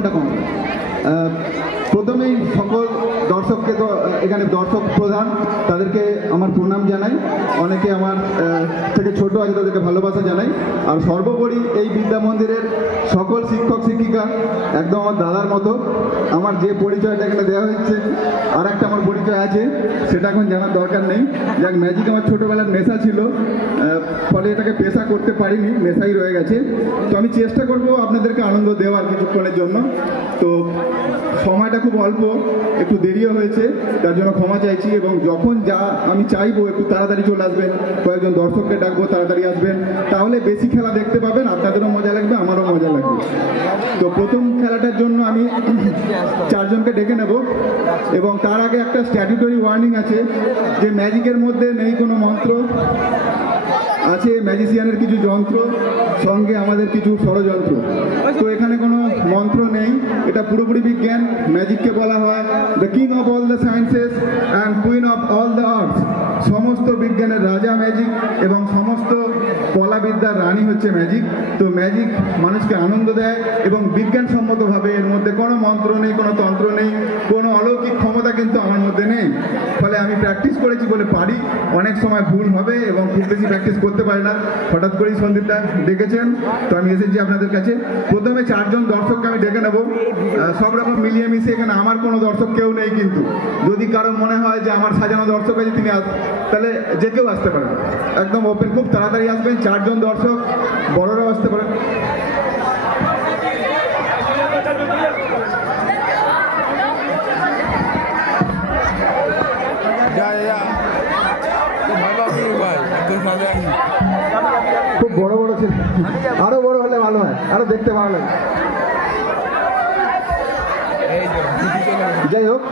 সাউন্ডটা কম। প্রথমেই সকল দর্শককে, তো এখানে দর্শক প্রধান, তাদেরকে আমার প্রণাম জানাই। অনেকে আমার থেকে ছোট আছে, তাদেরকে ভালোবাসা জানাই। আর সর্বোপরি এই বিদ্যা মন্দিরের সকল শিক্ষক শিক্ষিকা একদম আমার দাদার মতো। আমার যে পরিচয়টা এখানে দেওয়া হচ্ছে, আর একটা আমার পরিচয় আছে, সেটা এখন জানার দরকার নেই। যাক, ম্যাজিক আমার ছোটোবেলার নেশা ছিল, ফলে এটাকে পেশা করতে পারিনি, নেশাই রয়ে গেছে। তো আমি চেষ্টা করব আপনাদেরকে আনন্দ দেওয়ার কিছুক্ষণের জন্য। তো সময়টা খুব অল্প, একটু দেরিও হয়েছে, তার জন্য ক্ষমা চাইছি। এবং যখন যা আমি চাইবো একটু তাড়াতাড়ি চলে আসবেন, কয়েকজন দর্শককে ডাকবো, তাড়াতাড়ি আসবেন, তাহলে বেশি খেলা দেখতে পাবেন, আপনাদেরও মজা লাগবে, আমারও মজা লাগবে। তো প্রথম খেলাটার জন্য আমি 4 জনকে ডেকে নেব। এবং তার আগে একটা স্ট্যাটুটরি ওয়ার্নিং আছে যে ম্যাজিকের মধ্যে নেই কোনো মন্ত্র, আছে ম্যাজিশিয়ানের কিছু যন্ত্র, সঙ্গে আমাদের কিছু ষড়যন্ত্র। তো এখানে কোনো মন্ত্র নেই, এটা পুরোপুরি বিজ্ঞান। ম্যাজিককে বলা হয় the king of all the sciences and queen of all the arts. সমস্ত বিজ্ঞানের রাজা ম্যাজিক এবং সমস্ত কলাবিদ্যার রানী হচ্ছে ম্যাজিক। তো ম্যাজিক মানুষকে আনন্দ দেয় এবং বিজ্ঞানসম্মতভাবে এর মধ্যে কোনো মন্ত্র নেই, কোনো তন্ত্র নেই, কোনো অলৌকিক ক্ষমতা কিন্তু আমার মধ্যে নেই। ফলে আমি প্র্যাকটিস করেছি বলে পারি, অনেক সময় ভুল হবে এবং খুব বেশি প্র্যাকটিস করতে পারি না। হঠাৎ করেই সন্দীপটা ডেকেছেন, তো আমি এসেছি আপনাদের কাছে। প্রথমে 4 জন দর্শককে আমি ডেকে নেব, সব রকম মিলিয়ে মিশিয়ে। এখানে আমার কোনো দর্শক কেউ নেই, কিন্তু যদি কারো মনে হয় যে আমার সাজানো দর্শক আছে, তিনি তাহলে যে কেউ আসতে পারেন, একদম ওপেন। খুব তাড়াতাড়ি আসবেন, 4 জন দর্শক, বড়রাও আসতে পারেন। খুব বড় বড় ছিল, আরো বড় হলে ভালো হয়, আরো দেখতে ভালো লাগে। যাই হোক,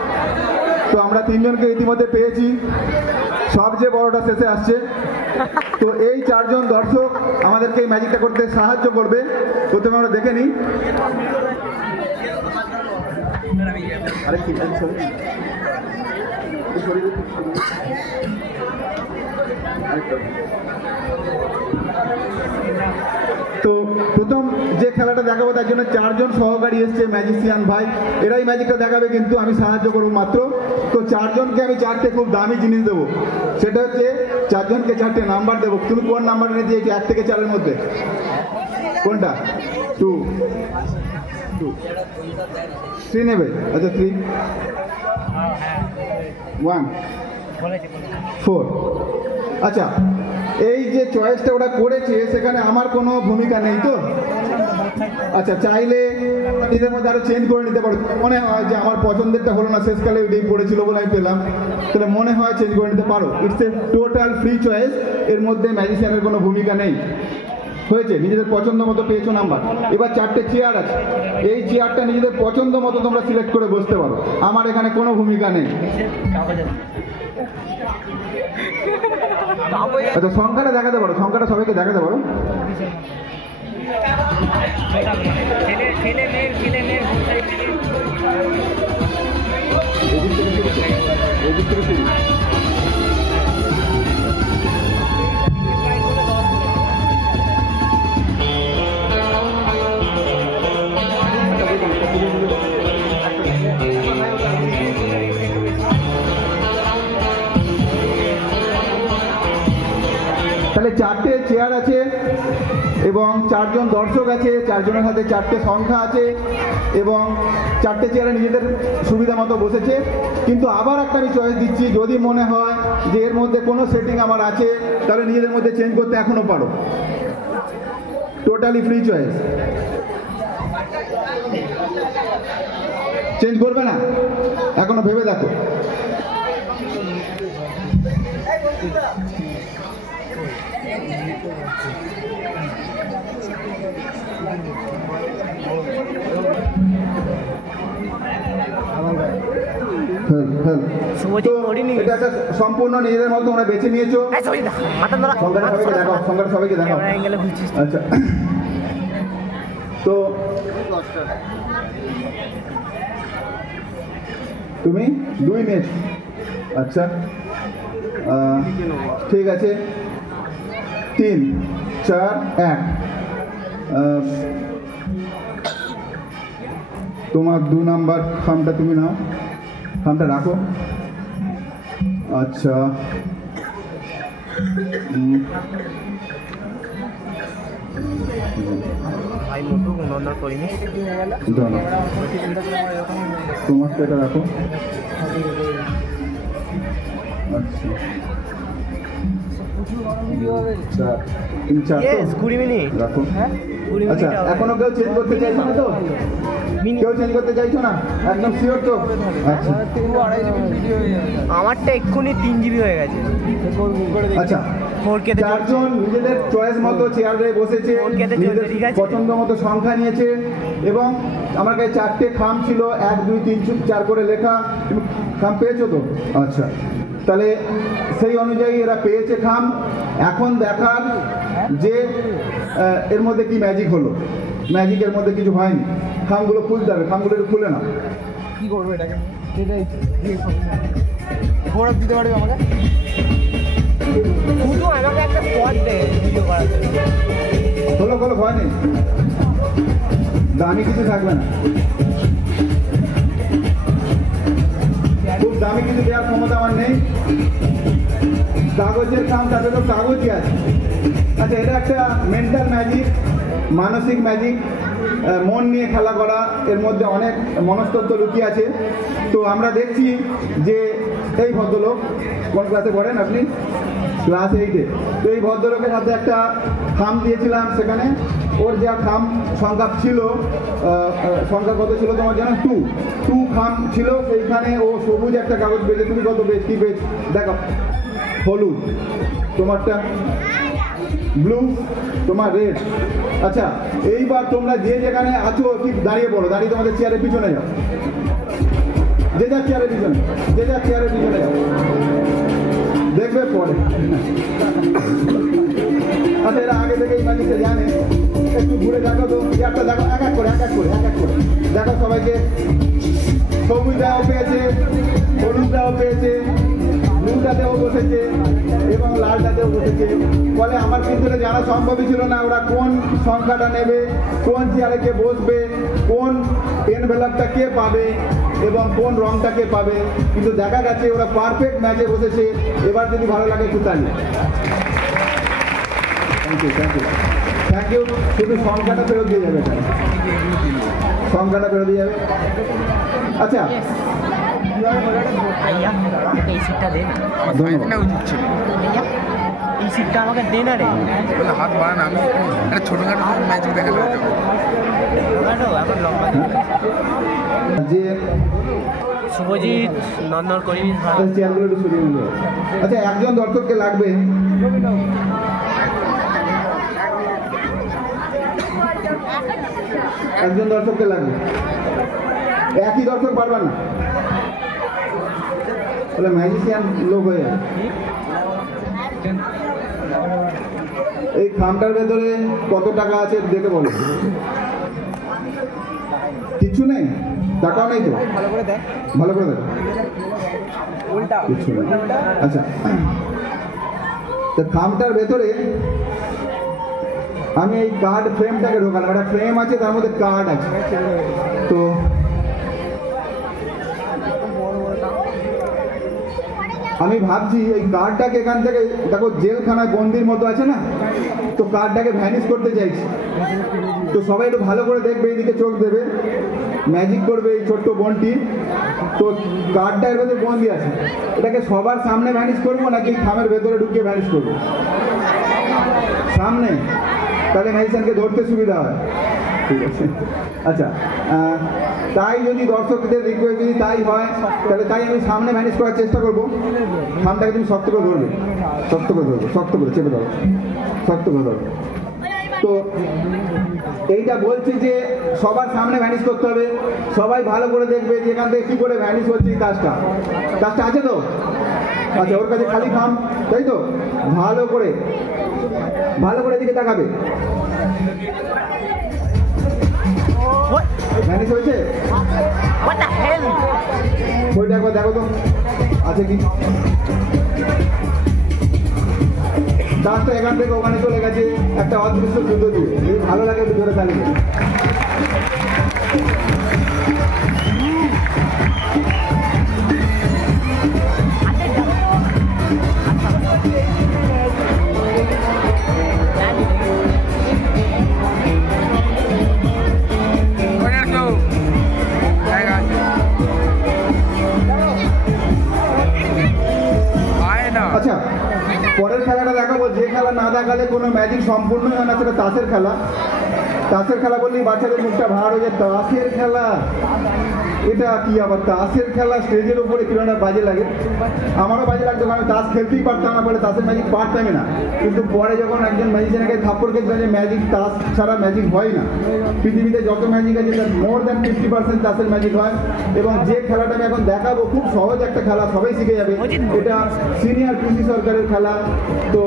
তো আমরা 3 জনকে ইতিমধ্যে পেয়েছি, সবচেয়ে বড়টা শেষে আসছে। তো এই 4 জন দর্শক আমাদেরকে এই ম্যাজিকটা করতে সাহায্য করবে। প্রথমে আমরা দেখে নিই। আরে কি তো প্রথম যে খেলাটা দেখাবো তার জন্য 4 জন সহকারী এসছে, ম্যাজিশিয়ান ভাই, এরাই ম্যাজিকটা দেখাবে, কিন্তু আমি সাহায্য করবো মাত্র। তো 4 জনকে আমি 4টে খুব দামি জিনিস দেবো। সেটা হচ্ছে 4 জনকে 4টে নাম্বার দেবো। তুমি কোন নাম্বারটা নিয়ে দিয়েছি 1 থেকে 4-এর মধ্যে? কোনটা? 2 3 নেবে? আচ্ছা 3 1 4। আচ্ছা, এই যে চয়েসটা ওটা করেছে, সেখানে আমার কোনো ভূমিকা নেই তো? আচ্ছা, চাইলে নিজের মধ্যে আরো চেঞ্জ করে নিতে পারো। মনে হয় যে আমার পছন্দেরটা হলো না, শেষকালে ওইটাই পড়েছিল বলে আমি পেলাম, তাহলে মনে হয় চেঞ্জ করে নিতে পারো। It's a total free choice, এর মধ্যে ম্যাজিশিয়ানের কোনো ভূমিকা নেই। হয়েছে, নিজেদের পছন্দ মতো পেয়েছো নাম্বার। এবার 4টে চেয়ার আছে, এই চেয়ারটা নিজেদের পছন্দ মতো তোমরা সিলেক্ট করে বসতে পারো, আমার এখানে কোনো ভূমিকা নেই। আচ্ছা, সংখ্যাটা দেখাতে পারো, সংখ্যাটা সবাইকে দেখাতে পারো। তাহলে 4টে চেয়ার আছে এবং 4 জন দর্শক আছে, 4 জনের হাতে 4টে সংখ্যা আছে এবং 4টে চেয়ারে নিজেদের সুবিধা মতো বসেছে। কিন্তু আবার একটা আমি চয়েস দিচ্ছি, যদি মনে হয় যে এর মধ্যে কোনো সেটিং আমার আছে, তাহলে নিজেদের মধ্যে চেঞ্জ করতে এখনো পারো। Totally free choice. চেঞ্জ করবে না? এখনো ভেবে দেখো। সম্পূর্ণ নিজেদের মতো তোমরা বেছে নিয়েছো। সবাইকে দেখাও। আচ্ছা, তো তুমি 2 নিয়েছো। আচ্ছা, ঠিক আছে, 3 4 1। তোমার 2 নাম্বার খামটা তুমি নাও, খামটা রাখো। আচ্ছা তোমারটা এটা রাখো। আচ্ছা তুমি রাখো। আচ্ছা এখনো কেউ চেঞ্জ করতে চাইছো না তো? কেউ চেঞ্জ করতে চাইছো না? একদম শিওর তো? আচ্ছা আমারটা এক্ষুনি 3 GB হয়ে গেছে। আচ্ছা 4K তে চারজন নিজেদের চয়েস মতো চেয়ারে বসেছে, নিজেদের পছন্দ মতো সংখ্যা নিয়েছে এবং আমার কাছে 4টে খাম ছিল, 1 2 3 4 করে লেখা। তুমি খাম পেয়েছো তো? আচ্ছা তাহলে সেই অনুযায়ী এরা পেয়েছে খাম। এখন দেখার যে এর মধ্যে কি ম্যাজিক হলো। ম্যাজিকের মধ্যে কিছু হয়নি, খামগুলো খুলতে হবে। খামগুলো একটু খুলে না। কি করবে এটাকে? সেটাই ঘোরা দিতে পারবে আমাকে? শুধু আমাকে একটা স্পট দে ভিডিও করার জন্য। খোলো খোলো, ভয় নেই, দামি কিছু থাকবে না। খুব দামি কিছু দেওয়ার ক্ষমতা আমার নেই। কাগজের কাম, তাতে তো কাগজই আছে। আচ্ছা এটা একটা মেন্টাল ম্যাজিক, মানসিক ম্যাজিক, মন নিয়ে খেলা করা। এর মধ্যে অনেক মনস্তত্ত্ব লুকিয়ে আছে। তো আমরা দেখছি যে এই ভদ্রলোক, কোন ক্লাসে পড়েন আপনি? ক্লাস 8-এ। তো এই ভদ্রলোকের হাতে একটা খাম দিয়েছিলাম, সেখানে ওর যা খাম সংখ্যা ছিল, সংখ্যা কত ছিল তোমার জানো? 2 খাম ছিল। সেইখানে ও সবুজ একটা কাগজ পেয়েছে। তুমি কত পেয়েছ? কি পেয়েছ দেখো? হলুদ। তোমারটা ব্লু, তোমার রেড। আচ্ছা এইবার তোমরা যে যেখানে আছো ঠিক দাঁড়িয়ে পড়ো, দাঁড়িয়ে তোমাদের চেয়ারের পিছনে যাও। যে যার চেয়ারের পিছনে, যে যার চেয়ারের পিছনে যাও, দেখবে পরে। আচ্ছা এরা আগে থেকে এই ম্যাজিকটা জানে। একটু ঘুরে দেখো তো, চেয়ারটা দেখো, এক এক করে দেখো সবাইকে। সবুজ দেওয়া পেয়েছে, হলুদ দেওয়া পেয়েছে, ব্লুটাতেও বসেছে এবং লালটাতেও বসেছে। ফলে আমার কিন্তু জানা সম্ভবই ছিল না ওরা কোন সংখ্যাটা নেবে, কোন চেয়ারে কে বসবে, কোন এনভেলপটা কে পাবে এবং কোন রংটা কে পাবে। কিন্তু দেখা গেছে ওরা পারফেক্ট ম্যাচে বসেছে। এবার যদি ভালো লাগে একটু তালি। Thank you. শুধু সংখ্যাটা ফেরত দিয়ে যাবে, সংখ্যাটা ফেরত দিয়ে যাবে। আচ্ছা এই সিটটা দে না, এই সিটটা আমাকে দে না রে। হাত বাড়ান, আমি একটা ছোটখাটো ম্যাজিক দেখালে এখন লম্বা যে শুভজিৎ নন্দন করিবি। চেয়ারগুলো একটু সরিয়ে নিল। আচ্ছা একজন দর্শককে লাগবে। একজন দর্শককে লাগবে, একই দর্শক পারবে না, তাহলে ম্যাজিশিয়ান লোক হয়ে যাবে। এই খামটার ভেতরে কত টাকা আছে দেখে বলো। কিছু নেই, টাকাও নেই তো? ভালো করে দেখ, কিছু নেই। আচ্ছা খামটার ভেতরে আমি এই কার্ড ফ্রেমটাকে ঢোকালাম। একটা ফ্রেম আছে, তার মধ্যে কার্ড আছে। তো আমি ভাবছি এই কার্ডটাকে এখান থেকে, দেখো জেলখানায় বন্দির মতো আছে না, তো কার্ডটাকে ভ্যানিশ করতে চাইছি। তো সবাই একটু ভালো করে দেখবে, এইদিকে চোখ দেবে, ম্যাজিক করবে এই ছোট্ট বনটি। তো কার্ডটা এর ভেতরে বন্দি আছে, এটাকে সবার সামনে ভ্যানিশ করবো নাকি খামের ভেতরে ঢুকিয়ে ভ্যানিশ করবো? সামনে, তাহলে ম্যাজিশিয়ানকে ধরতে সুবিধা হয়। ঠিক আছে। আচ্ছা তাই যদি দর্শকদের রিকোয়েস্ট যদি তাই হয়, তাহলে তাই আমি সামনে ম্যানেজ করার চেষ্টা করবো। খামটাকে তুমি শক্ত করে ধরবে, শক্ত করে ধরবে, শক্ত করে চেপে ধরো, শক্ত করে ধরো। তো এইটা বলছি যে সবার সামনে ভ্যানিশ করতে হবে। সবাই ভালো করে দেখবে যে এখান থেকে কি করে ভ্যানিশ হচ্ছে এই কাজটা। কাজটা আছে তো? আচ্ছা ওর কাছে খালি খাম, তাই তো? ভালো করে দিকে তাকাবে। ভ্যানিশ হয়েছে? ওইটা একবার দেখো তো আছে কি। কাজটা এখান থেকে ওখানে চলে গেছে একটা অদৃশ্য সুন্দর দিয়ে। ভালো লাগে দুজনে তালিকা। খেলালে কোনো ম্যাজিক সম্পূর্ণই হয় না, সেটা তাসের খেলা। তাসের খেলা বললেই বাচ্চাদের মুখটা ভার হয়ে যায়, তাসের খেলা, এটা কি আবার তাসের খেলা? স্টেজের উপরে কিরকম বাজে লাগে, আমারও বাজে লাগতো, কারণ তাস খেলতেই পারতাম না, বলে তাসের ম্যাজিক পারতামই না। কিন্তু পরে যখন একজন ম্যাজিশিয়ানকে থাপ্পড় খেতে যে ম্যাজিক, তাস ছাড়া ম্যাজিক হয় না, পৃথিবীতে যত ম্যাজিক আছে তার মোর দ্যান 50% তাসের ম্যাজিক হয়। এবং যে খেলাটা আমি এখন দেখাবো খুব সহজ একটা খেলা, সবাই শিখে যাবে। এটা সিনিয়র পিসি সরকারের খেলা। তো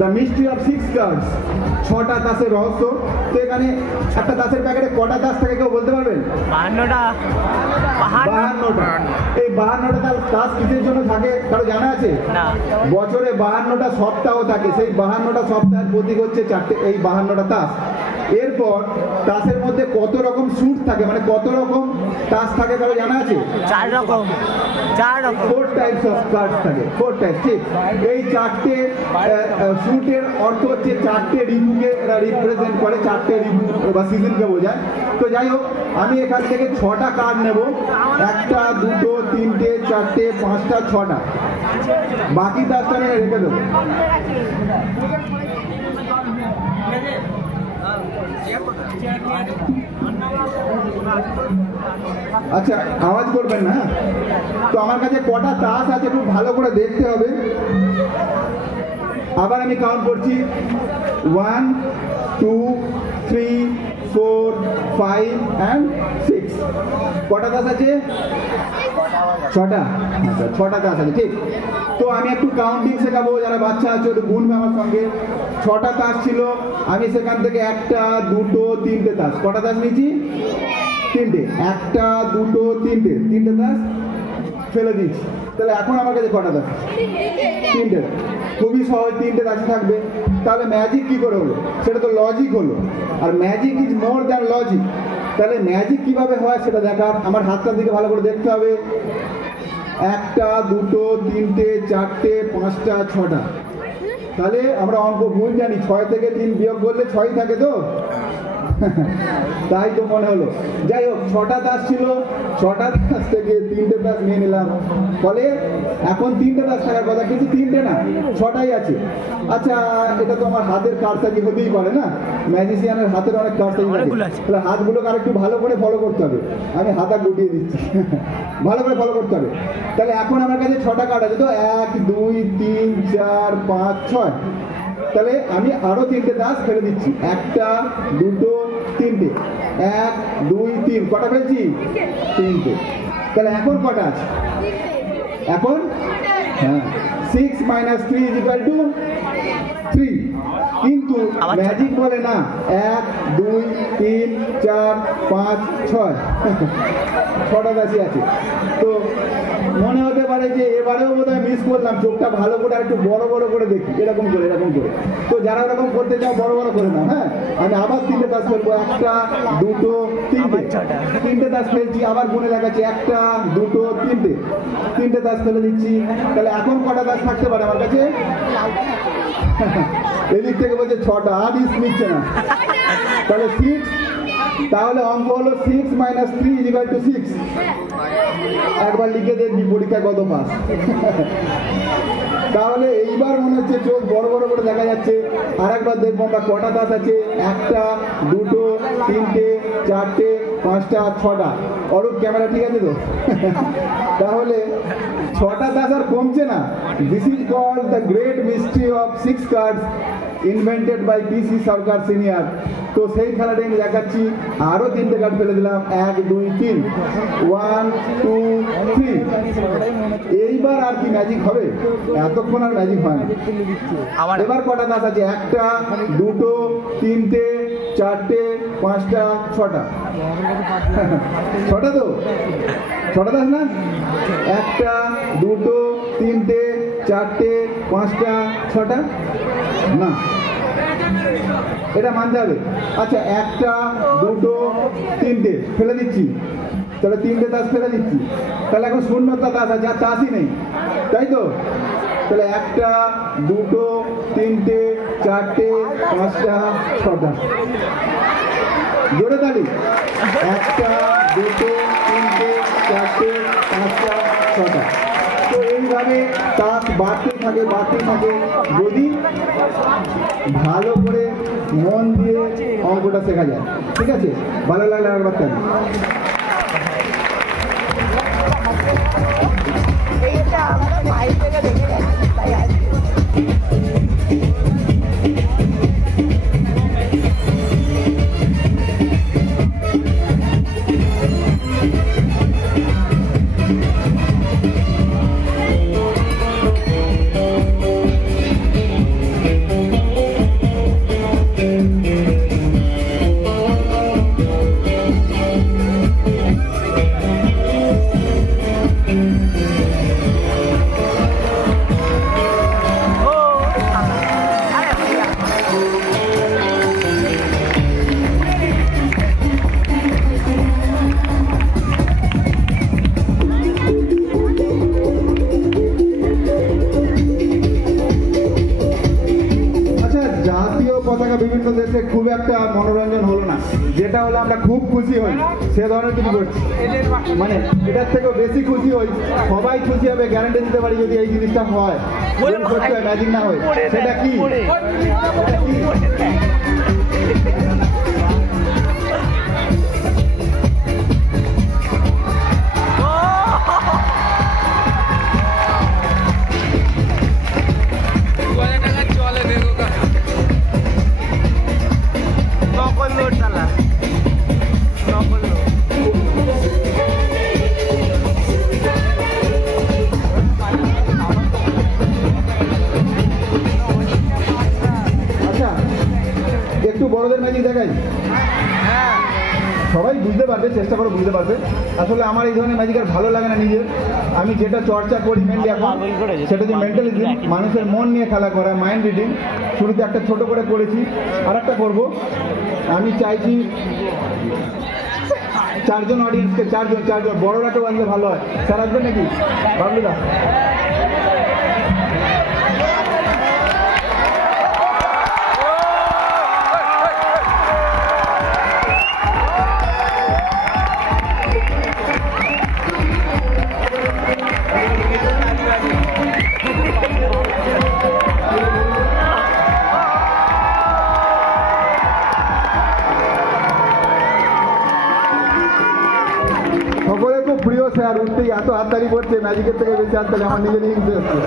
দ্য মিস্ট্রি অফ 6 কার্ডস, 6টা তাসের রহস্য। তো এখানে একটা তাসের প্যাকেটে কটা তাস থাকে কেউ বলতে পারবেন? 52টা। 52টা। এই 52টা তাস কিসের জন্য থাকে কারো জানা আছে? না। বছরে 52টা সপ্তাহ থাকে, সেই 52টা সপ্তাহের প্রতীক হচ্ছে 4টে, এই 52টা তাস। এরপর তাসের মধ্যে কত রকম স্যুট থাকে, মানে কত রকম তাস থাকে কারো জানা আছে? 4 রকম। 4 রকম। 4 টাইপস অফ কার্ডস থাকে, 4 টাইপ, ঠিক। এই 4টে স্যুটের অর্থ হচ্ছে 4টে ঋতুকে এরা রিপ্রেজেন্ট করে, 4টে ঋতু বা সিজনকে বোঝায়। তো যাই হোক, আমি এখান থেকে 6টা কার্ড নেব, 1টা 2টো 3টে 4টে 5টা 6টা, বাকি তাসটা আমি রেখে দেবো। আচ্ছা, আওয়াজ করবেন না। তো আমার কাছে কটা তাস আছে খুব ভালো করে দেখতে হবে। আবার আমি কাউন্ট করছি, 1 2 3 4 5 and 6। কটা তাস আছে? 6টা। আচ্ছা, 6টা তাস আছে, ঠিক। তো আমি একটু কাউন্টিং শেখাবো, যারা বাচ্চা আছে একটু গুনবে আমার সঙ্গে। 6টা তাস ছিল, আমি সেখান থেকে 1টা 2টো 3টে তাস, কটা তাস নিয়েছি? 3টে। 1টা 2টো 3টে তাস ফেলে দিচ্ছি। তাহলে এখন আমার কাছে কটা তাস? 3টে। খুবই সহজ, 3টে তাস থাকবে। তাহলে ম্যাজিক কি করে হলো? সেটা তো লজিক হলো, আর magic is more than logic. তাহলে ম্যাজিক কিভাবে হয় সেটা দেখার, আমার হাতটার দিকে ভালো করে দেখতে হবে। 1টা 2টো 3টে 4টে 5টা 6টা। তাহলে আমরা অঙ্ক ভুল জানি, 6 থেকে 3 বিয়োগ করলে 6ই থাকে তো। তাই তো মনে হলো। যাই হোক, 6টা তাস ছিল, 6টা তাস থেকে 3টে তাস নিয়ে নিলাম, ফলে এখন 3টে তাস থাকার কথা, কিন্তু 3টে না, 6টাই আছে। আচ্ছা, এটা তো আমার হাতের কারসাজি হতেই পারে না, ম্যাজিশিয়ানের হাতের অনেক কারসাজি থাকে। তাহলে হাতগুলোকে আর একটু ভালো করে ফলো করতে হবে, আমি হাতা গুটিয়ে দিচ্ছি, ভালো করে ফলো করতে হবে। তাহলে এখন আমার কাছে 6টা কার্ড আছে তো, 1 2 3 4 5 6। তাহলে আমি আরো 3টে তাস ফেলে দিচ্ছি, 1টা 2টো 3টে, 1 2 3, কটা ফেলছি? 3টে। তাহলে এখন কটা আছে? এখন হ্যাঁ, 6 - 3 = 3। কিন্তু ম্যাজিক বলে না 1 2 3 4 5 6, 6টা তাসই আছে। তো মনে হতে পারে যে এবারেও বোধহয় মিস করলাম, চোখটা ভালো করে আর একটু বড় বড় করে দেখি, এরকম করে এরকম করে। তো যারা ওরকম করতে চাও বড় বড় করে নাও। হ্যাঁ, আমি আবার 3টে তাস ফেলবো, 1টা 2টো 3টে তাস ফেলছি, আবার গুনে দেখাচ্ছি, 1টা 2টো 3টে তাস ফেলে দিচ্ছি। তাহলে এখন কটা তাস থাকতে পারে আমার কাছে? এদিক থেকে বলছে 6টা, আর নিচ্ছে না। তাহলে 6, তাহলে অঙ্ক হলো 6 - 3 = 6। একবার লিখে দেখবি পরীক্ষায় কত পাস। তাহলে এইবার মনে হচ্ছে চোখ বড় বড় করে দেখা যাচ্ছে। আর একবার দেখবো আমরা কটা তাস আছে, 1টা 2টো 3টে 4টে 5টা 6টা। অরূপ, ক্যামেরা ঠিক আছে তো? তাহলে 6টা তাস আর কমছে না। This is called the great mystery of 6 cards invented by PC Sarkar senior. তো সেই খেলাটা আমি দেখাচ্ছি, আরো 3টে কার্ড ফেলে দিলাম, 1 2 3, 1 2 3। এইবার আর কি ম্যাজিক হবে? এতক্ষণ আর ম্যাজিক হয় না। এবার কটা তাস আছে? 1টা 2টো 3টে 4টে 5টা 6টা। 6টা তো? 6টা তাস না? 1টা 2টো 3টে 4টে 5টা 6টা না, এটা মানতে হবে। আচ্ছা, 1টা 2টো 3টে ফেলে দিচ্ছি, তাহলে 3টে তাস ফেলে দিচ্ছি। তাহলে এখন 0টা তাস আছে, আর তাসই নেই, তাই তো? তাহলে 1টা 2টো 3টে 4টে 5টা 6টা। জোরে তালি। 1টা 2টো 3টে 4টে 5টা 6টা। তো এইভাবে তাস বাড়তে থাকে বাড়তি থাকে যদি ভালো করে মন দিয়ে অঙ্কটা শেখা যায়। ঠিক আছে, ভালো লাগলে আরেকবার তাই। এইটা আমরা বাইরে থেকে দেখে যাচ্ছি তাই আছে। পতাকা বিভিন্ন দেশে খুব একটা মনোরঞ্জন হলো না, যেটা হলো আমরা খুব খুশি হই সে ধরনের কিছু করছি, মানে এটার থেকেও বেশি খুশি হই, সবাই খুশি হবে গ্যারান্টি দিতে পারি যদি এই জিনিসটা হয়, সত্যি হয়, ম্যাজিক না হয়। সেটা কি? একটু বড়দের ম্যাজিক দেখাই, সবাই বুঝতে পারবে, চেষ্টা করে বুঝতে পারবে। আসলে আমার এই ধরনের ম্যাজিক আর ভালো লাগে না নিজের, আমি যেটা চর্চা করি মেনলি এখন সেটা হচ্ছে মেন্টালিজম, মানুষের মন নিয়ে খেলা করা, মাইন্ড রিডিং। শুরুতে একটা ছোট করে করেছি, আর একটা করবো। আমি চাইছি চারজন অডিয়েন্সকে, চারজন বড়রা তো আসলে ভালো হয়, স্যার আসবেন নাকি বাবলুদা? সকলের খুব প্রিয় স্যার, উঠতেই এত হাততালি পড়ছে, ম্যাজিকের থেকে বেশি হাততালি আমার নিজের হিংসে আসছে।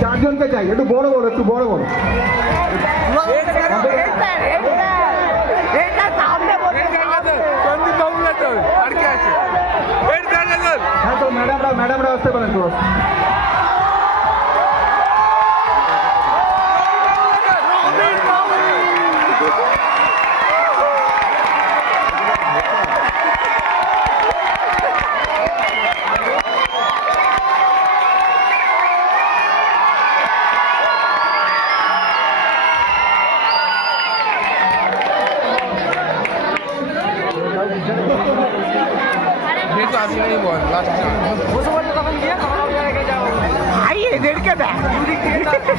চারজনকে চাই, একটু বড় বড়, একটু বড় বড়। হ্যাঁ তো ম্যাডামরা আসতে পারেন তো। এদেরকে দেখ দুদিক থেকে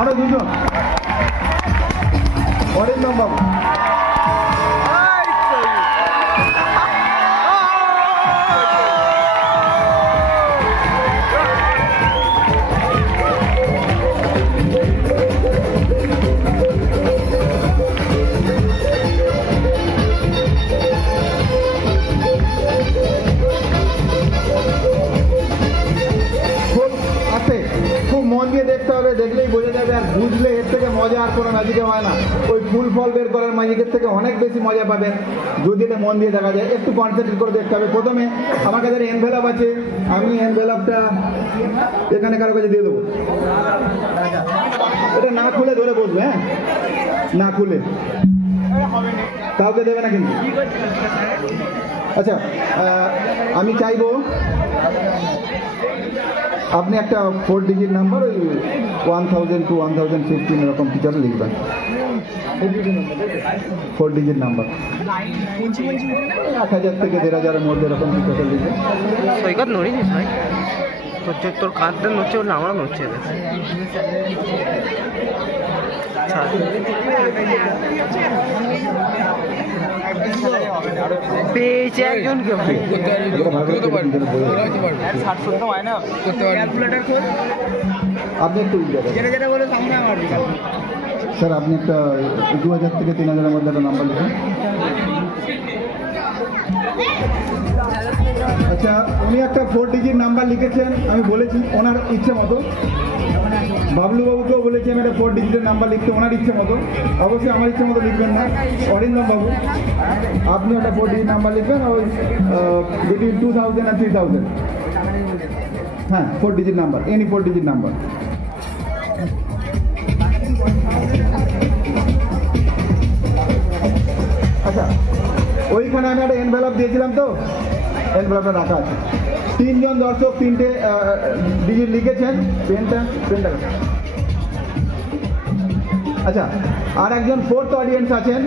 আরো দুজন, অরিন্দম বাবু। খুব মন দিয়ে দেখতে হবে, দেখলেই বোঝা যাবে, আর বুঝলে এর থেকে মজা আর কোনো ম্যাজিকে হয় না। ওই ফুল ফল বের করার ম্যাজিকের থেকে অনেক বেশি মজা পাবেন যদি এটা মন দিয়ে দেখা যায়। একটু কনসেন্ট্রেট করে দেখতে হবে। প্রথমে আমার কাছে এনভেলপ আছে, আমি এনভেলপটা এখানে কারো কাছে দিয়ে দেবো। এটা না খুলে ধরে বসবে, হ্যাঁ, না খুলে কাউকে দেবে না কিন্তু। আচ্ছা, আমি চাইবো আপনি একটা 4 ডিজিট নাম্বার ওই 1000 to 1015 এরকম কিছু একটা লিখবেন। 4 ডিজিট নাম্বার, 1000 থেকে 1500 এর মধ্যে এরকম কিছু একটা লিখবেন। সৈকত নড়িস ভাই, তোর কাঁধটা নড়ছে বলে আমারও নড়ছে। পেয়েছে একজন কেউ আপনি একটু স্যার আপনি একটা 2000 থেকে 3000 এর মধ্যে একটা নাম্বার লিখুন। আচ্ছা, উনি একটা 4 ডিজিট নাম্বার লিখেছেন, আমি বলেছি ওনার ইচ্ছে মতো। বাবলু বাবুকেও বলেছি আমি একটা 4 ডিজিটের নাম্বার লিখতে, ওনার ইচ্ছে মতো। অবশ্যই আমার ইচ্ছে মতো লিখবেন না। অরিন্দম বাবু, আপনি একটা 4 ডিজিট নাম্বার লিখবেন, ওই বিটুইন 2000 and 3000। হ্যাঁ, 4 digit number, any 4 digit number. আচ্ছা, ওইখানে আমি একটা এনভেলপ দিয়েছিলাম, তো এনভেলপটা রাখা আছে। 3 জন দর্শক 3টে ডিজিট লিখেছেন। পেনটা। আচ্ছা, আর একজন 4th অডিয়েন্স আছেন,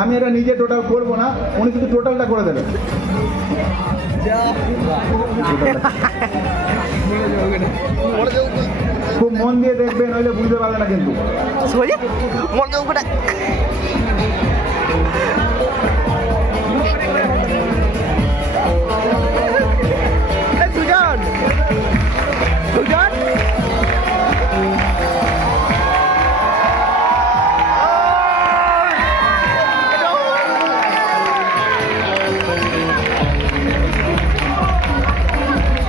আমি এটা নিজে টোটাল করবো না, উনি শুধু টোটালটা করে দেবেন। খুব মন দিয়ে দেখবেন, নইলে বুঝতে পারবে না কিন্তু।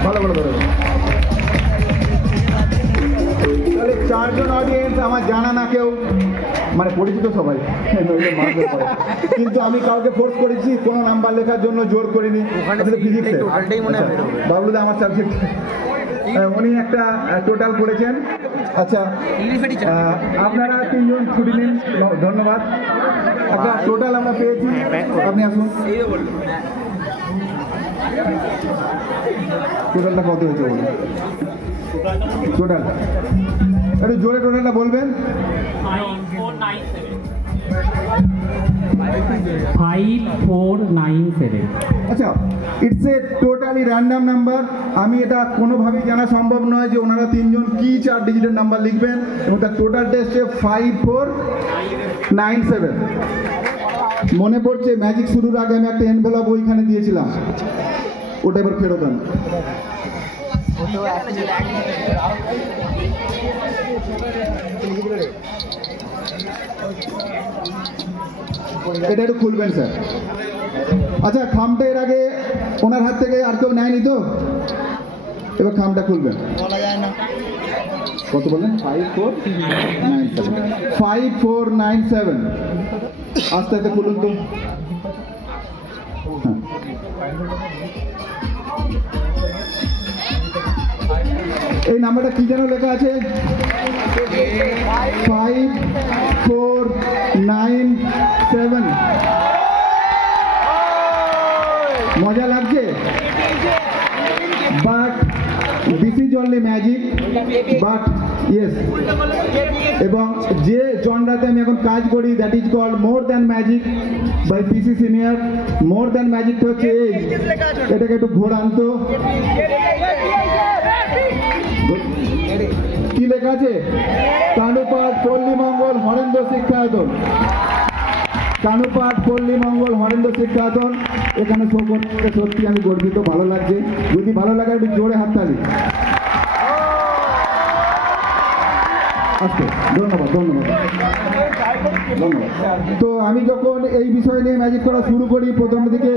ভালো ভালো ভালো। তাহলে 4 জন অডিয়েন্স আমার জানা না কেউ, মানে পরিচিত সবাই, কিন্তু আমি কাউকে ফোর্স করেছি কোনো নাম্বার লেখার জন্য, জোর করিনি। বাবলুদা আমার সাবজেক্ট, উনি একটা টোটাল করেছেন। আচ্ছা, আপনারা 3 জন ছুটি নিন, ধন্যবাদ। একটা টোটাল আমরা পেয়েছি, আপনি আসুন। টোটালটা কত হয়েছে বলুন? টোটাল একটু জোরে টোটালটা বলবেন। 5497। আচ্ছা, it's a totally random number. আমি এটা কোনোভাবেই জানা সম্ভব নয় যে ওনারা 3 জন কি 4 ডিজিটের নাম্বার লিখবেন, এবং তার টোটালটা এসছে 5497। মনে পড়ছে ম্যাজিক শুরুর আগে আমি একটা এনভেলপ ওইখানে দিয়েছিলাম, ওটা এবার ফেরত আন। এটা একটু খুলবেন স্যার। আচ্ছা, খামটা এর আগে ওনার হাত থেকে আর কেউ নেয়নি তো? এবার খামটা খুলবেন। কত বললেন? 5497। আস্তে আস্তে খুলুন তো। হ্যাঁ, এই নাম্বারটা কি যেন লেখা আছে? 5497। মজা লাগছে? But this is only magic, but yes. এবং যে জনরাতে আমি এখন কাজ করি, that is called more than magic by PC senior. More than ম্যাজিকটা হচ্ছে এই, এটাকে একটু ঘোরান তো। কি লেখা আছে? কানুপাট পল্লী মঙ্গল হরেন্দ্র শিক্ষায়তন। কানুপাট পল্লী মঙ্গল হরেন্দ্র শিক্ষায়তন এখানে শো করতে সত্যি আমি গর্বিত, ভালো লাগছে। যদি ভালো লাগে একটু জোরে হাততালি। আচ্ছা, ধন্যবাদ ধন্যবাদ ধন্যবাদ। তো আমি যখন এই বিষয় নিয়ে ম্যাজিক করা শুরু করি, প্রথম দিকে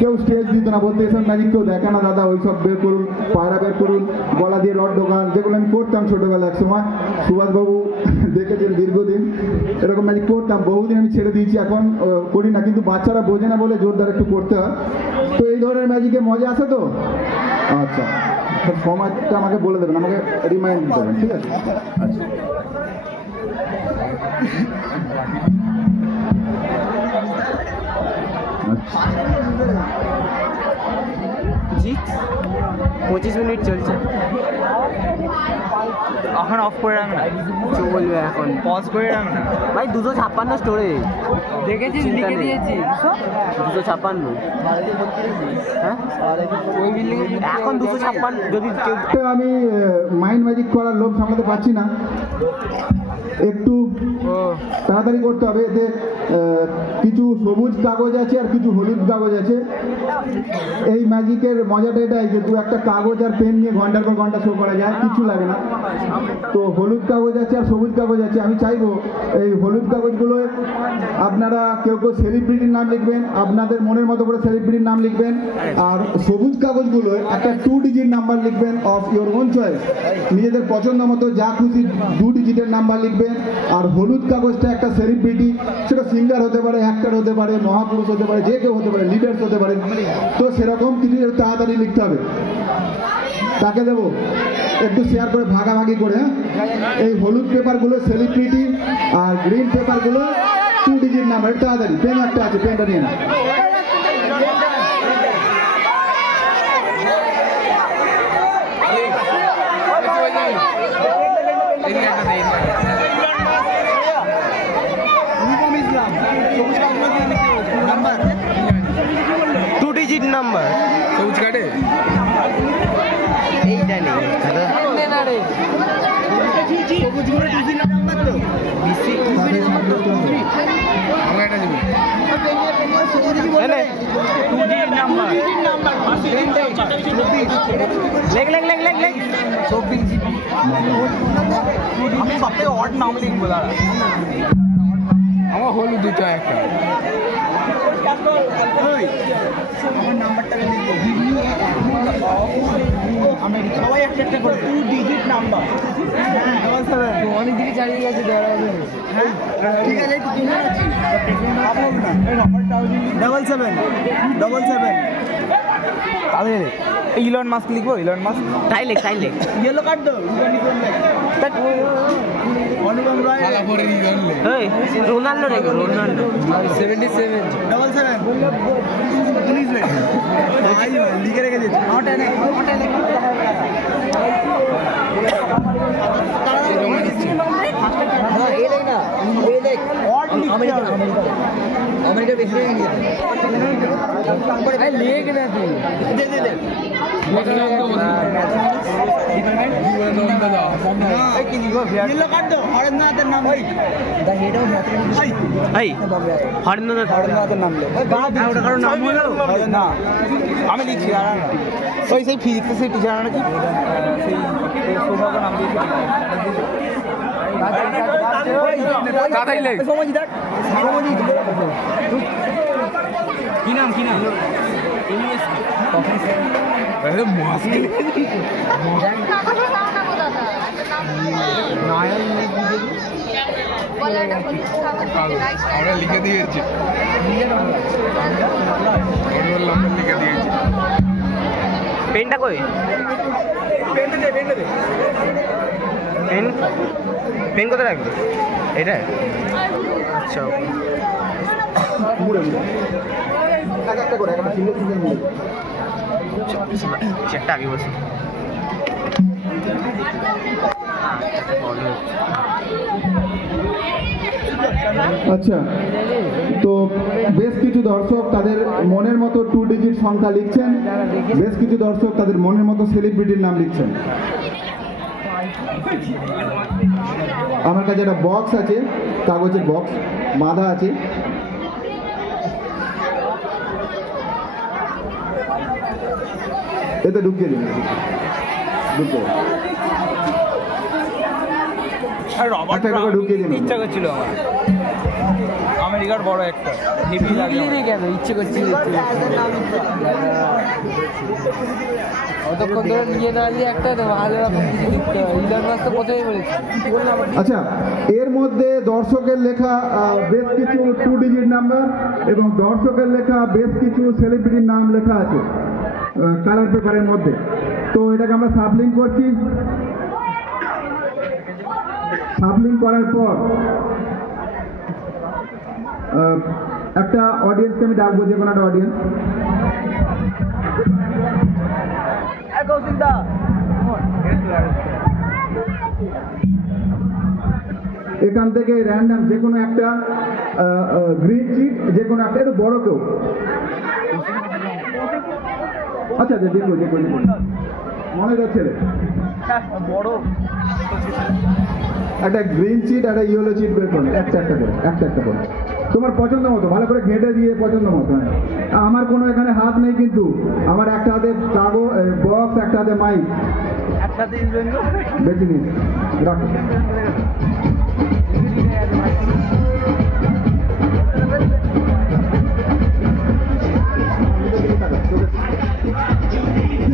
কেউ স্টেজ দিত না, বলতে এসব ম্যাজিক কেউ দেখে না দাদা, ওই সব বের করুন, পায়রা বের করুন, গলা দিয়ে রড ঢোকান, যেগুলো আমি করতাম ছোটোবেলা এক সময়। সুভাষবাবু দেখেছেন দীর্ঘদিন এরকম ম্যাজিক করতাম, বহুদিন আমি ছেড়ে দিয়েছি, এখন করি না। কিন্তু বাচ্চারা বোঝে না বলে জোরদার একটু করতে হয়। তো এই ধরনের ম্যাজিকে মজা আসে তো? আচ্ছা, সময়টা আমাকে বলে দেবেন, আমাকে রিমাইন্ড দেবেন, ঠিক আছে? আচ্ছা, জি 25 মিনিট চলছে। এখন অফ করে রাখ না, চলবে এখন। পজ করে রাখ না। ভাই 256 স্টোরে দেখেছিস, চিন্তা লিখে নেই। দিয়েছি। 256। হ্যাঁ ওই বিল্ডিং এখন 256 যদি কেউ তো আমি মাইন্ড ম্যাজিক করার লোভ সামলাতে পারছি না, একটু তাড়াতাড়ি করতে হবে। এতে কিছু সবুজ কাগজ আছে আর কিছু হলুদ কাগজ আছে। এই ম্যাজিকের মজাটা এটাই যে দু একটা কাগজ আর পেন নিয়ে ঘন্টার পর ঘন্টা শো করা যায়, কিছু লাগে না। তো হলুদ কাগজ আছে আর সবুজ কাগজ আছে। আমি চাইবো এই হলুদ কাগজগুলো আপনারা কেউ কেউ সেলিব্রিটির নাম লিখবেন, আপনাদের মনের মতো করে সেলিব্রিটির নাম লিখবেন। আর সবুজ কাগজগুলো একটা 2 ডিজিট নাম্বার লিখবেন অফ ইওর ওন চয়েস, নিজেদের পছন্দ মতো যা খুশি 2 ডিজিটের নাম্বার লিখবেন। আর হলুদ কাগজটা একটা সেলিব্রিটি, সেটা সিঙ্গার হতে পারে, অ্যাক্টর হতে পারে, মহাপুরুষ হতে পারে, যে কেউ হতে পারে, লিডার্স হতে পারে। তো সেরকম কিছু তাড়াতাড়ি লিখতে হবে। তাকে দেবো একটু শেয়ার করে ভাগাভাগি করে। হ্যাঁ, এই হলুদ পেপারগুলো সেলিব্রিটি আর গ্রিন পেপারগুলো 2 ডিজিট নাম্বার। তাড়াতাড়ি পেন একটা আছে, পেনটা নিয়ে না। টু ডিজিট নাম্বার সবুজ কাটে এইটা নেই দাদা। আমাকে একটা দিবি। আমি সবথেকে অড নাম লিখবো দাঁড়া। আমার হলুদ দুটো একটা। আমার নাম্বারটা লিখবো, সবাই একটা একটা করে 2 ডিজিট নাম্বার। অনেক দিকে চালিয়ে গেছে, হ্যাঁ ঠিক আছে, একটু কিনে আছি। 777 তাহলে ইলন মাস্ক লিখবো, ইলন মাস্ক। তাই লেখ ইয়েলো কার্ড দাও, অনুপম রায় শালা পরে ই ধরলে। এই রোনাল্ডো রেখে রোনাল্ডো 77 77 পুলিশ রে ভাই লিখে রেখে দিয়েছে। জমা দিচ্ছি। আমেরিকা বেশি লিখে না তুই হরেন্দ্রনাথের নাম ওটা কারোর নাম হলো না, আমি লিখছি। ওই সেই ফিজিক্সের সেই টিচার নাকি সেই সৌভাগ্য নাম দিয়েছি। তাড়াতাড়ি লেখ। কি নাম মাস্ক আমরা লিখে দিয়েছি, নাম্বার লিখে দিয়েছি। পেনটা কই? পেন কোথায় রাখবে? এটা আচ্ছা চেকটা আগে বসে। আচ্ছা, তো বেশ কিছু দর্শক তাদের মনের মতো 2 ডিজিট সংখ্যা লিখছেন, বেশ কিছু দর্শক তাদের মনের মতো সেলিব্রিটির নাম লিখছেন। আমার কাছে একটা বক্স আছে, কাগজের বক্স বাঁধা আছে। এতে ঢুকিয়ে দিন, ঢুকিয়ে একটা করে ঢুকিয়ে দিন। ইচ্ছা করছিল আমার আমেরিকার বড় একটা হেভি লাগে কেন ইচ্ছে করছিল অতক্ষণ ধরে নিয়ে না দিয়ে একটা ভালো রকম কিছু লিখতে হয়। ইলন মাস্ক তো প্রথমেই বলেছি। আচ্ছা, এর মধ্যে দর্শকের লেখা বেশ কিছু 2 ডিজিট নাম্বার এবং দর্শকের লেখা বেশ কিছু সেলিব্রিটির নাম লেখা আছে কালার পেপারের মধ্যে। তো এটাকে আমরা সাবলিং করছি। সাবলিং করার পর একটা অডিয়েন্সকে আমি ডাকবো, যে কোনো একটা অডিয়েন্স। এখান থেকে র্যান্ডাম যে কোনো একটা গ্রিন চিট, যে কোনো একটা, একটু বড় কেউ। আচ্ছা আচ্ছা, দেখো দেখো দেখো, মনে যাচ্ছে রে, বড় একটা গ্রিন চিট, একটা ইয়েলো চিট বের করো, একটা একটা করে, একটা একটা করে তোমার পছন্দ মতো ভালো করে ঘেঁটে দিয়ে পছন্দ মতো। হ্যাঁ, আমার কোনো এখানে হাত নেই, কিন্তু আমার একটা হাতে কাগজ বক্স, একটা হাতে মাইক, একসাথে বেছে নিন, রাখো।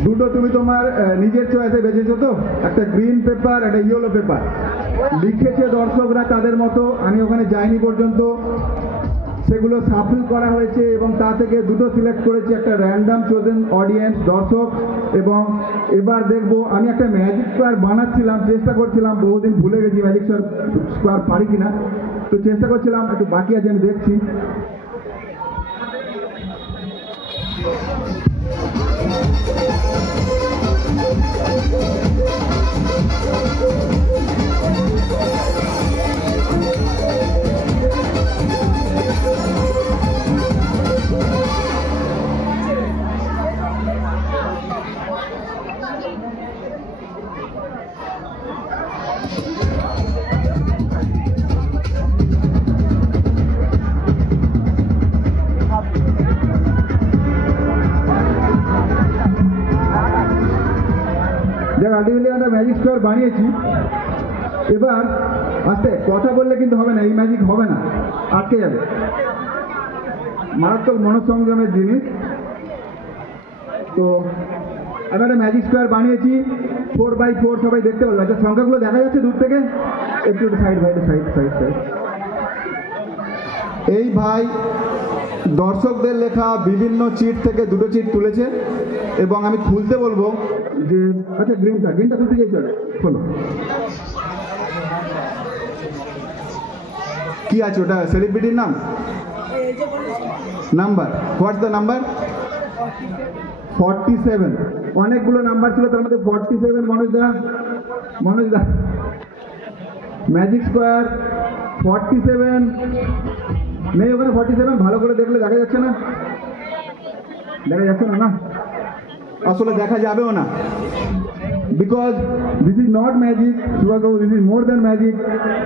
দুটো তুমি তোমার নিজের চয়েসে বেছেছো তো, একটা গ্রিন পেপার, একটা ইয়েলো পেপার। লিখেছে দর্শকরা তাদের মতো, আমি ওখানে যাইনি পর্যন্ত, সেগুলো সাফল করা হয়েছে এবং তা থেকে দুটো সিলেক্ট করেছি, একটা র্যান্ডাম চোজেন অডিয়েন্স দর্শক। এবং এবার দেখবো, আমি একটা ম্যাজিক স্কোয়ার বানাচ্ছিলাম, চেষ্টা করছিলাম, বহুদিন ভুলে গেছি ম্যাজিক স্কোয়ার পারি কিনা, তো চেষ্টা করছিলাম, একটু বাকি আছে, আমি দেখছি। আলটিমেটলি একটা ম্যাজিক স্কোয়ার বানিয়েছি। এবার আস্তে কথা বললে কিন্তু হবে না, এই ম্যাজিক হবে না, আটকে যাবে। মারাত্মক মনঃসংযমের জিনিস। তো এবার একটা ম্যাজিক স্কোয়ার বানিয়েছি 4x4, সবাই দেখতে পারলো। আচ্ছা, সংখ্যাগুলো দেখা যাচ্ছে দূর থেকে? একটু সাইড ভাই, সাইড সাইড সাইড। এই ভাই দর্শকদের লেখা বিভিন্ন চিট থেকে দুটো চিট তুলেছে এবং আমি খুলতে বলবো যে, আচ্ছা গ্রিনটা খুলতে চাই, চলে খোলো। কি আছে ওটা? সেলিব্রিটির নাম, নাম্বার, হোয়াটস দ্য নাম্বার? 47। অনেকগুলো নাম্বার ছিল, তার মধ্যে 47। মনোজদা ম্যাজিক স্কোয়ার 47 নেই ওখানে। 47 ভালো করে দেখলে দেখা যাচ্ছে না, দেখা যাচ্ছে না, না আসলে দেখা যাবেও না, because this is not magic, this is more than magic.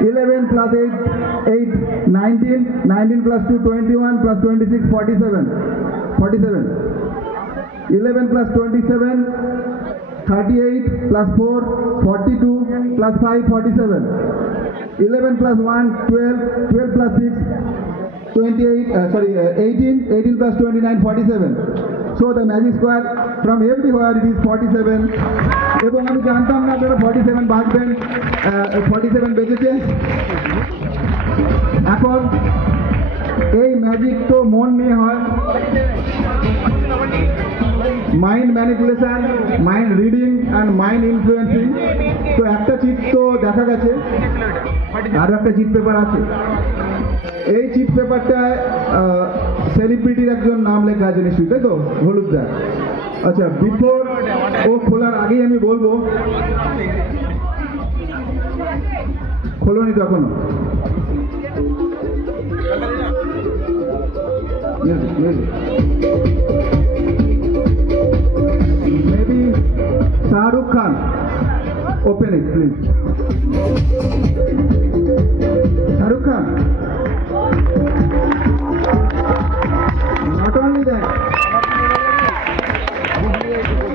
11 + 8 19, 19 + 2 21 + 26 47, 11 + 27 38 + 4 42 + 5 47, 11 + 1 12, 12 + 6 28, 18 + 29 47. So the magic square from everywhere it is 47. এবং আমি জানতাম না আপনারা 47 বাঁচবেন, 47 বেঁচেছে। এখন এই ম্যাজিক তো মন নিয়ে হয়, mind manipulation, mind reading and mind influencing. তো একটা চিট তো দেখা গেছে, আরও একটা চিট পেপার আছে। এই চিট পেপারটায় সেলিব্রিটির একজন নাম লেখা আছে নিশ্চয়ই, তাই তো? হলুদদার। আচ্ছা, বিফোর ও খোলার আগেই আমি বলবো, খোলোনি তো এখনো? Maybe Shahrukh Khan, open it please. Shahrukh Khan, not only that,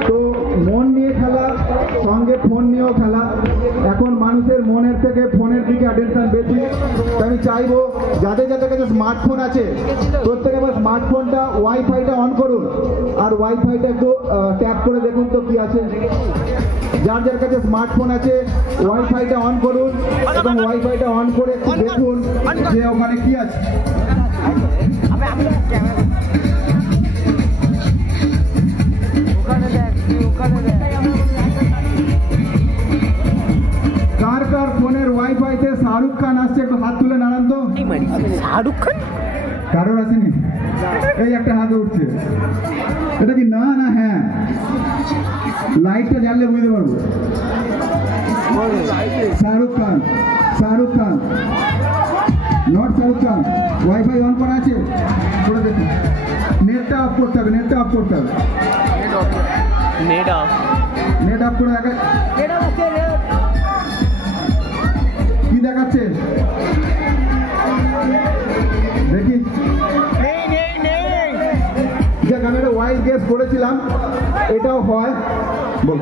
তো মন নিয়ে খেলা, সঙ্গে ফোন নিয়েও খেলা। এখন মানুষের মনের থেকে ফোনের দিকে অ্যাটেনশন বেশি। তো আমি চাইবো যাদের যাদের কাছে স্মার্টফোন আছে, প্রত্যেকে আবার স্মার্টফোনটা ওয়াইফাইটা অন করুন, আর ওয়াইফাইটা একটু ট্যাপ করে দেখুন তো কি আছে। যার যার কাছে স্মার্টফোন আছে ওয়াইফাইটা অন করুন এবং ওয়াইফাইটা অন করে একটু দেখুন যে ওখানে কি আছে। কার কার ফোনের ওয়াইফাইতে শাহরুখ খান আসছে একটু হাত তুলে নাড়ান তো। শাহরুখ খান কারোর আসেনি? এই একটা হাত উঠছে। এটা কি না না হ্যাঁ? লাইটটা জ্বাললে বুঝতে পারবো। Shahrukh Khan, Shahrukh Khan, not Shahrukh Khan. Wifi on করা আছে? করে দেখুন। নেটটা অফ করতে হবে, নেটটা অফ করতে হবে। Net off. নেট অফ করে দেখা। কি দেখাচ্ছে দেখি। যাক, আমি একটা ওয়াইল্ড গেস করেছিলাম, এটাও হয়। বল।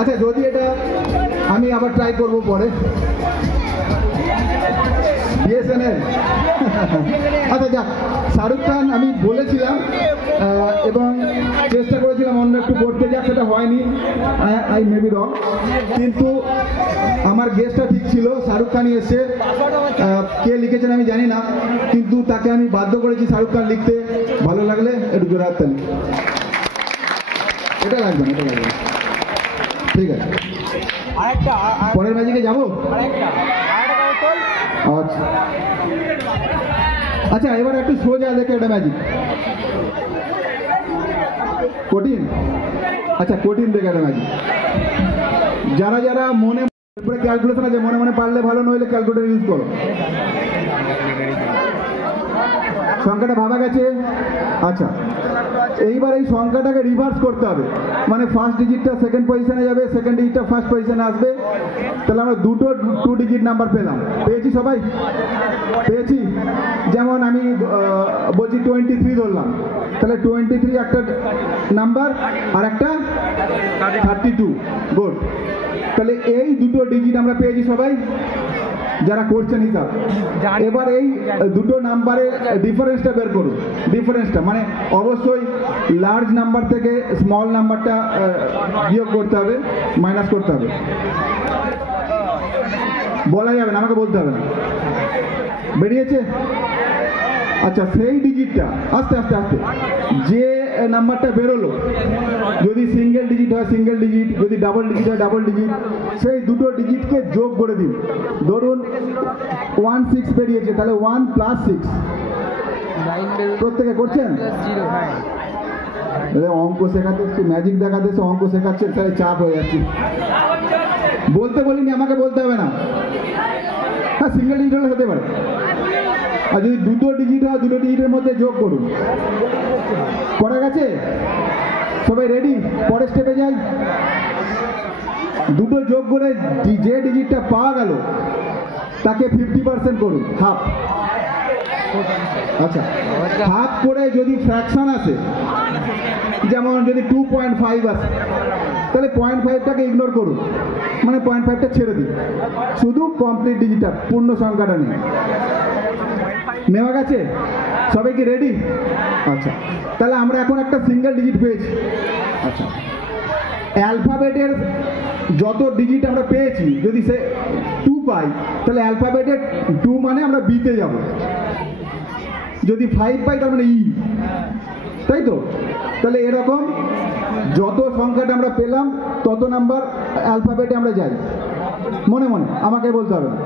আচ্ছা, যদি এটা আমি আবার ট্রাই করবো পরে। বিএসএনএল। আচ্ছা যাক, শাহরুখ খান আমি বলেছিলাম এবং চেষ্টা করেছিলাম অন্য একটু করতে, যাক সেটা হয়নি। আই মেবি রং, কিন্তু আমার গেসটা ঠিক ছিল। শাহরুখ খানই এসছে। কে লিখেছেন আমি জানি না, কিন্তু তাকে আমি বাধ্য করেছি শাহরুখ খান লিখতে। ভালো লাগলে একটু জোরে হাততালি। এটা লাগবে না, এটা লাগবে না। ঠিক আছে, পরের ম্যাজিকে যাবো। আচ্ছা আচ্ছা, এবার একটু সোজা দেখে একটা ম্যাজিক। কঠিন? আচ্ছা, কঠিন দেখে একটা ম্যাজিক। যারা যারা মনে ক্যালকুলেশন আছে, মনে মনে পারলে ভালো, নইলে ক্যালকুলেটর ইউজ করো। সংখ্যাটা ভাবা গেছে? আচ্ছা, এইবার এই সংখ্যাটাকে রিভার্স করতে হবে। মানে ফার্স্ট ডিজিটটা সেকেন্ড পজিশনে যাবে, সেকেন্ড ডিজিটটা ফার্স্ট পজিশনে আসবে। তাহলে আমরা দুটো 2 ডিজিট নাম্বার পেলাম। পেয়েছি সবাই? পেয়েছি। যেমন আমি বলছি 23 ধরলাম, তাহলে 23 একটা নাম্বার আর একটা 32। গুড। তাহলে এই দুটো ডিজিট আমরা পেয়েছি সবাই যারা করছেন হিসাব। এবার এই দুটো নাম্বারের ডিফারেন্সটা বের করুন। ডিফারেন্সটা মানে অবশ্যই লার্জ নাম্বার থেকে স্মল নাম্বারটা বিয়োগ করতে হবে, মাইনাস করতে হবে। বলা যাবে না, আমাকে বলতে হবে না। বেরিয়েছে? আচ্ছা, সেই ডিজিটটা আস্তে আস্তে আস্তে যে নাম্বারটা বেরোলো, যদি সিঙ্গেল ডিজিট হয় সিঙ্গেল ডিজিট, যদি ডাবল ডিজিট হয় ডাবল ডিজিট, সেই দুটো ডিজিটকে যোগ করে দিন। ধরুন 16 বেরিয়েছে, তাহলে 1 + 6। প্রত্যেকে করছেন? অঙ্ক শেখাতে, ম্যাজিক দেখাতে, অঙ্ক শেখাচ্ছে, তাহলে চাপ হয়ে যাচ্ছে। বলতে বলিনি, আমাকে বলতে হবে না। হ্যাঁ, সিঙ্গেল ডিজিট হলে হতে পারে। আর যদি দুটো ডিজিট হয়, দুটো ডিজিটের মধ্যে যোগ করুন। করা গেছে? সবাই রেডি? পরের স্টেপে যাই। দুটো যোগ করে যে ডিজিটটা পাওয়া গেল তাকে 50% করুন, হাফ। আচ্ছা, হাফ করে যদি ফ্র্যাকশন আসে, যেমন যদি 2.5 আসে, তাহলে 0.5টাকে ইগনোর করুন, মানে 0.5টা ছেড়ে দিন। শুধু কমপ্লিট ডিজিটটা, পূর্ণ সংখ্যাটা নিন। নেওয়া গেছে? সবাই কি রেডি? আচ্ছা, তাহলে আমরা এখন একটা সিঙ্গেল ডিজিট পেয়েছি। আচ্ছা, অ্যালফাবেটের যত ডিজিট আমরা পেয়েছি, যদি সে 2 পাই, তাহলে অ্যালফাবেটের 2 মানে আমরা বিতে যাব। যদি 5 পাই, তার মানে ই, তাই তো? তাহলে এরকম যত সংখ্যাটা আমরা পেলাম তত নাম্বার অ্যালফাবেটে আমরা যাই। মনে মনে, আমাকে বলতে হবে না।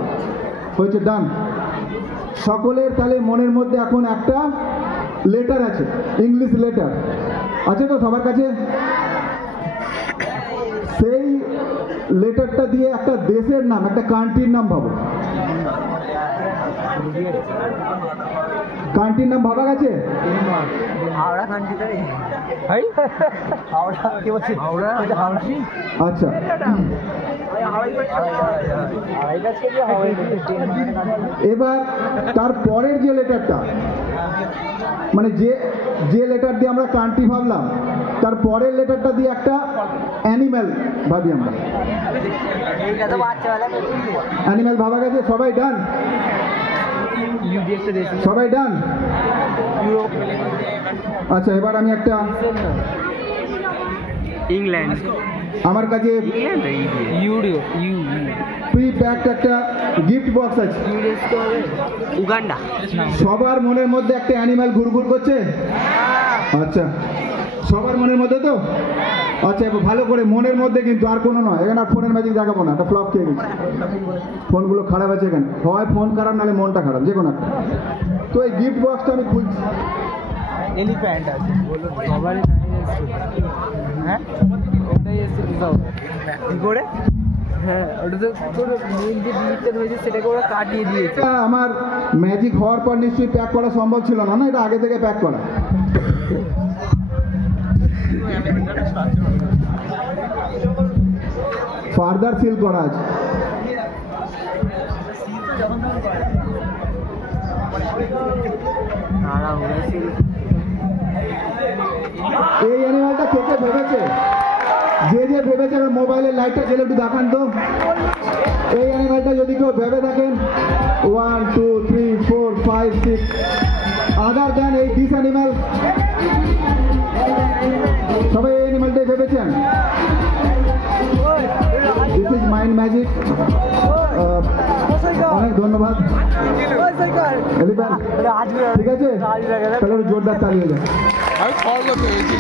হয়েছে? ডান। সকলের তাহলে মনের মধ্যে এখন একটা লেটার আছে, ইংলিশ লেটার আছে তো সবার কাছে? সেই লেটারটা দিয়ে একটা দেশের নাম, একটা কান্ট্রির নাম ভাবো। কান্ট্রির নাম ভাবা গেছে? আচ্ছা, এবার তার পরের যে লেটারটা, মানে যে লেটার দিয়ে আমরা কান্ট্রি ভাবলাম, তার পরের লেটারটা দিয়ে একটা অ্যানিম্যাল ভাবি আমরা। অ্যানিম্যাল ভাবা গেছে? সবাই ডান? সবাই ডান? আচ্ছা, এবার আমি একটা, ইংল্যান্ড, আমার কাছে প্রি প্যাকড একটা গিফট বক্স আছে। উগান্ডা। সবার মনের মধ্যে একটা অ্যানিম্যাল ঘুরঘুর করছে? আচ্ছা, সবার মনের মধ্যে তো আচ্ছা এবার ভালো করে মনের মধ্যে কিন্তু আর কোনো নয়, এখানে আর ফোনের ম্যাজিক দেখাবো না, এটা ফ্লপ খেয়ে গেছে। ফোনগুলো খারাপ আছে এখানে, হয় ফোন খারাপ নাহলে মনটা খারাপ, যে কোনো একটা। তো এই গিফট বক্সটা আমি খুলছি। এলিফ্যান্ট আছে সবারই হ্যাঁ ওটাই এসে কি করে হ্যাঁ ওটা তো তোর মেন যে ডিজিটাল হয়েছে সেটাকে ওরা কাটিয়ে দিয়েছে। এটা আমার ম্যাজিক হওয়ার পর নিশ্চয়ই প্যাক করা সম্ভব ছিল না, না এটা আগে থেকে প্যাক করা। ফার্দার সিল করা আছে। এই অ্যানিমালটা কে কে ভেবেছে? যে যে ভেবেছে আমার মোবাইলের লাইটটা জেলে একটু দেখান তো। এই অ্যানিমালটা যদি কেউ ভেবে থাকেন 1 2 3 4 5 6 আদার দ্যান এই দিস অ্যানিমাল, সবাই এই অ্যানিমালটাই ভেবেছেন। This is mind magic. অনেক ধন্যবাদ এলিফ্যান্ট, ঠিক আছে তাহলে একটু জোরদার চালিয়ে যায়। আমি ফলো পেয়েছি।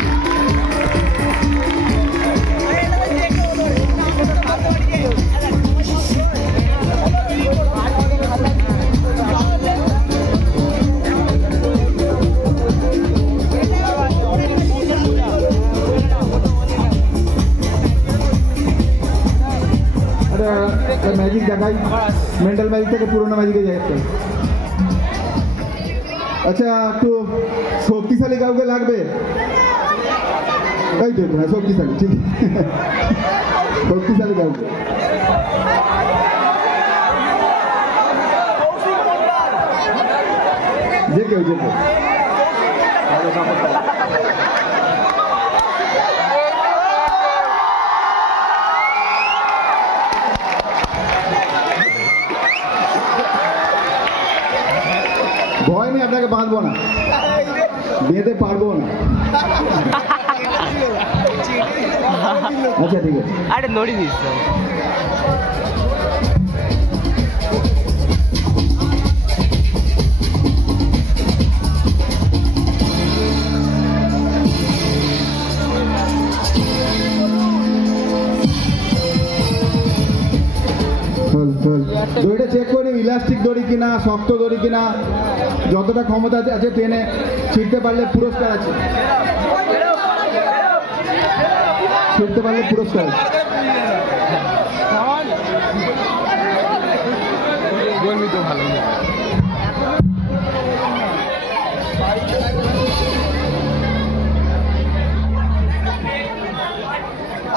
ম্যাজিক দেখাই, মেন্টাল ম্যাজিক থেকে পুরোনো ম্যাজিকে যাচ্ছে। আচ্ছা একটু শক্তিশালী কাউকে লাগবে? এই তো হ্যাঁ শক্তিশালী, ঠিক শক্তিশালী কাউকে। যে কেউ যে কেউ ভয় নেই, আপনাকে বাঁধবো না, বেঁধে পারবো না। আচ্ছা ঠিক আছে, আরে নড়ি দিস দড়িটা চেক করে ইলাস্টিক দড়ি কিনা, শক্ত দড়ি কিনা, যতটা ক্ষমতা আছে টেনে ছিঁড়তে পারলে পুরস্কার আছে, ছিঁড়তে পারলে পুরস্কার আছে। বলবি তো ভালো।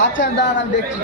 আচ্ছা দাঁড়ান আমি দেখছি।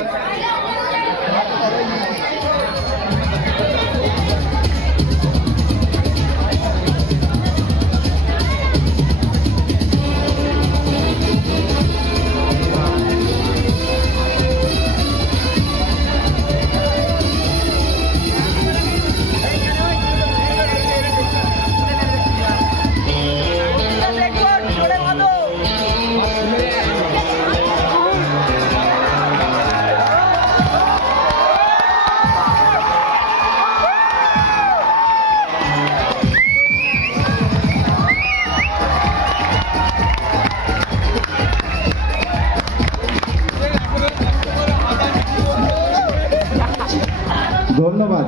ধন্যবাদ,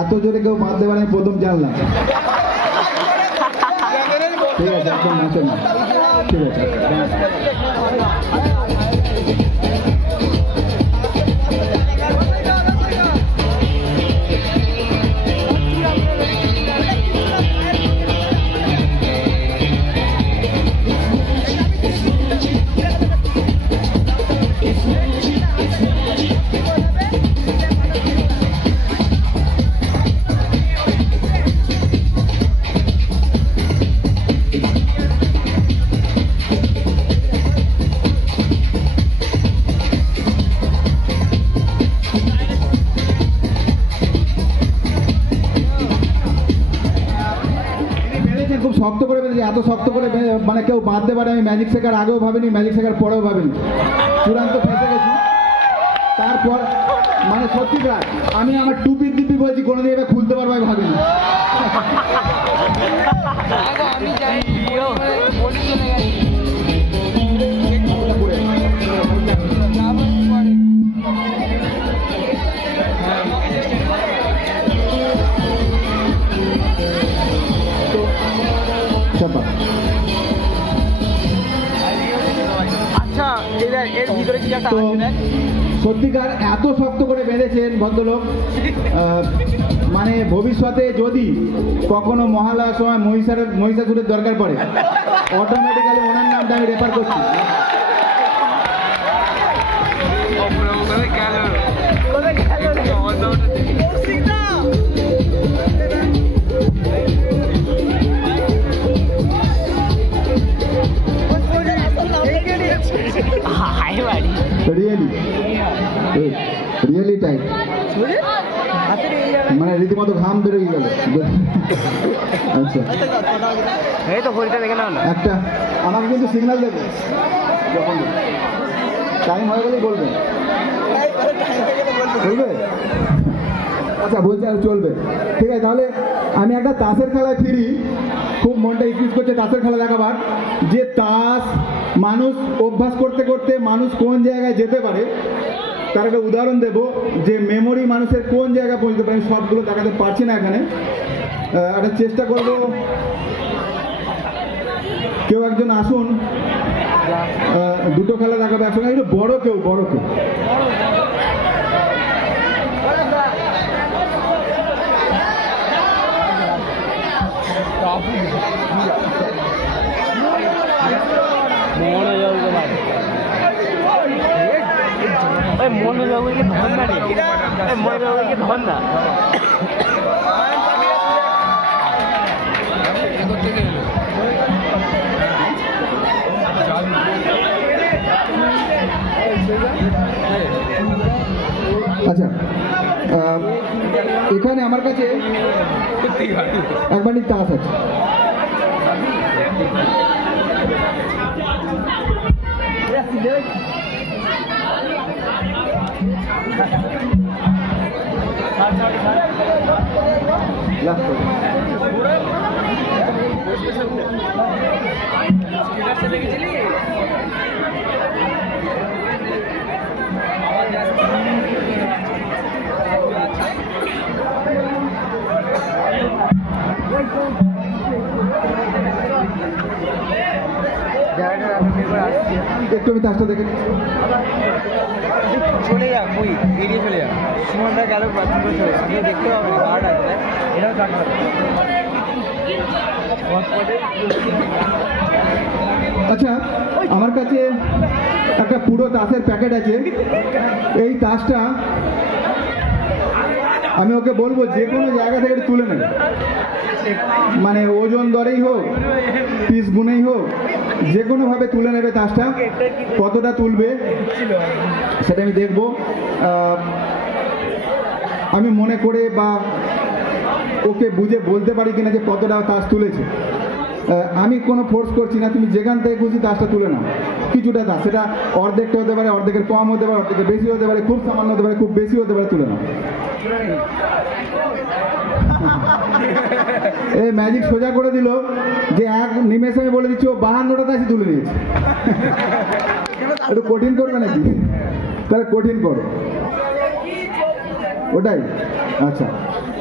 এত জোরে কেউ বাঁধতে পারে আমি প্রথম জানলাম। ঠিক আছে একদম নাচেন না, ঠিক আছে। খুব শক্ত করে বেঁধেছি, এত শক্ত করে মানে কেউ বাঁধতে পারে আমি ম্যাজিক শেখার আগেও ভাবিনি, ম্যাজিক শেখার পরেও ভাবিনি, চূড়ান্ত ফেঁসে গেছি। তারপর মানে সত্যি আমি আমার টুপির দিপি বলছি কোনোদিন এবার খুলতে পারবো আমি ভাবিনি। আমি জানি তো সত্যিকার এত শক্ত করে বেঁধেছেন ভদ্রলোক, মানে ভবিষ্যতে যদি কখনো মহালয়ার সময় মহিষাসুরের দরকার পড়ে, অটোমেটিক্যালি ওনার নামটা আমি রেফার করছি। রিয়েলি টাইট, মানে রীতিমতো ঘাম বেরোয় গেল। আচ্ছা এই তো ঘড়িটা দেখে নাও না। একটা আমাকে কিন্তু সিগন্যাল দেবে, যখন টাইম হয়ে গেলেই বলবে, বলবে? আচ্ছা বলছে আর চলবে, ঠিক আছে। তাহলে আমি একটা তাসের খেলায় ফিরি, খুব মনটা ইউজ করছে তাসের খেলা দেখাবার, যে তাস মানুষ অভ্যাস করতে করতে মানুষ কোন জায়গায় যেতে পারে তার একটা উদাহরণ দেব, যে মেমোরি মানুষের কোন জায়গায় পৌঁছতে পারে। সবগুলো দেখাতে পারছি না এখানে, একটা চেষ্টা করব। কেউ একজন আসুন, দুটো খেলা দেখাবে একসঙ্গে, একটু বড় কেউ। মনোযোগকে ধন না রে, মনোযোগকে ধন না। আচ্ছা এখানে আমার কাছে একবারই তাস আছে। একটু আমি তাসটা দেখে চলে যা, বই এড়িয়ে চলে যা। সুমনটা গেল বাথরুম করে চলে, আমি দেখতে পাবো না, গার্ড আছে, এটাও গার্ড হবে। আচ্ছা আমার কাছে একটা পুরো তাসের প্যাকেট আছে। এই তাসটা আমি ওকে বলবো যে কোনো জায়গা থেকে তুলে নেবে, মানে ওজন দরেই হোক, পিস গুনেই হোক, যে কোনোভাবে তুলে নেবে তাসটা। কতটা তুলবে সেটা আমি দেখবো, আমি মনে করে বা ওকে বুঝে বলতে পারি কিনা যে কতটা তাস তুলেছে। আমি কোনো ফোর্স করছি না, তুমি যেখান থেকে খুশি তাসটা তুলে নাও। কিছুটা তাস, সেটা অর্ধেকটা হতে পারে, অর্ধেকের কম হতে পারে, অর্ধেকের বেশি হতে পারে, খুব সামান্য হতে পারে, খুব বেশি হতে পারে, তুলে নাও। এই ম্যাজিক সোজা করে দিল যে এক নিমেষে আমি বলে দিচ্ছি ও 52টা তাসই তুলে নিয়েছে। একটু কঠিন করবে নাকি? তাহলে কঠিন করো, ওটাই। আচ্ছা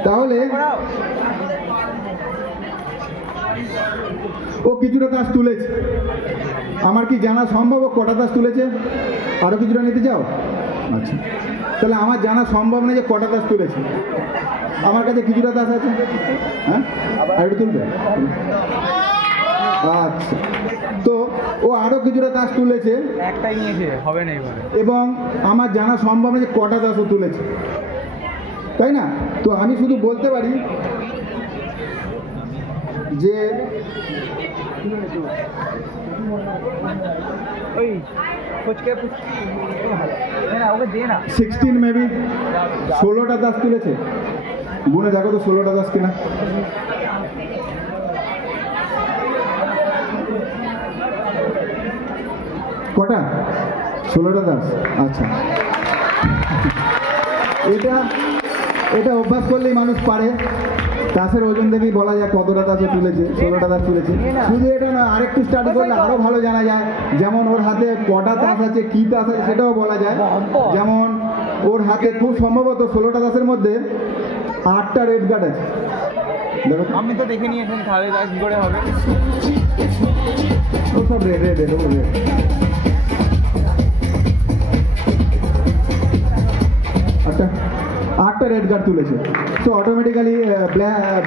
তাহলে ও কিছুটা তাস তুলেছে, আমার কি জানা সম্ভব ও কটা তাস তুলেছে? আরো কিছুটা নিতে চাও? আচ্ছা তাহলে আমার জানা সম্ভব না যে কটা তাস তুলেছে। আমার কাছে কিছুটা তাস আছে, হ্যাঁ আর একটু তুলবে। আচ্ছা তো ও আরো কিছুটা তাস তুলেছে, একটাই নিয়েছে, হবে না এবারে। এবং আমার জানা সম্ভব না যে কটা তাস ও তুলেছে, তাই না? তো আমি শুধু বলতে পারি যে ওই ফুচকে না, ওকে দে না। 16 মেবি 16টা তাস তুলেছে। গুনে দেখো তো 16টা তাস কিনা। কটা? 16টা তাস। আচ্ছা এটা অভ্যাস করলেই মানুষ পারে। তাসের ওজন দেখেই বলা যায় কতটা তাসে তুলেছে, 16টা তাস তুলেছে। শুধু এটা নয়, আরেকটু স্টাডি করলে আরো ভালো জানা যায়। যেমন ওর হাতে কটা তাস আছে, কি তাস আছে সেটাও বলা যায়। যেমন ওর হাতে খুব সম্ভবত 16টা তাসের মধ্যে 8টা রেড কার্ড আছে। দেখো আমি তো দেখে নিই এখন, তাহলে তার কি করে হবে? ও সব red red red red. Red card তুলেছে, সো অটোমেটিক্যালি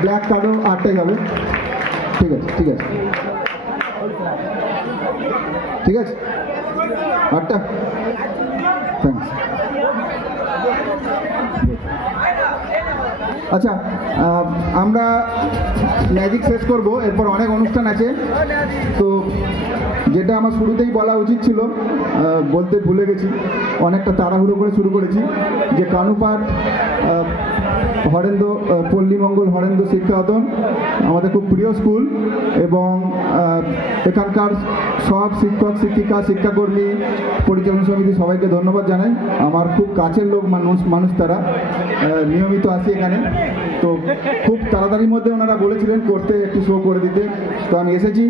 ব্ল্যাক কার্ডও 8টাই হবে। ঠিক আছে, ঠিক আছে, ঠিক আছে, 8টা। থ্যাংকস। আচ্ছা, আমরা ম্যাজিক শেষ করব, এরপর অনেক অনুষ্ঠান আছে। তো যেটা আমার শুরুতেই বলা উচিত ছিল, বলতে ভুলে গেছি, অনেকটা তাড়াহুড়ো করে শুরু করেছি, যে কানুপাট হরেন্দ্র পল্লীমঙ্গল হরেন্দ্র শিক্ষায়তন আমাদের খুব প্রিয় স্কুল, এবং এখানকার সব শিক্ষক শিক্ষিকা শিক্ষাকর্মী পরিচালনা সমিতি সবাইকে ধন্যবাদ জানাই। আমার খুব কাছের লোক মানুষ তারা, নিয়মিত আসি এখানে। তো খুব তাড়াতাড়ির মধ্যে ওনারা বলেছিলেন করতে, একটু শো করে দিতে, তো আমি এসেছি।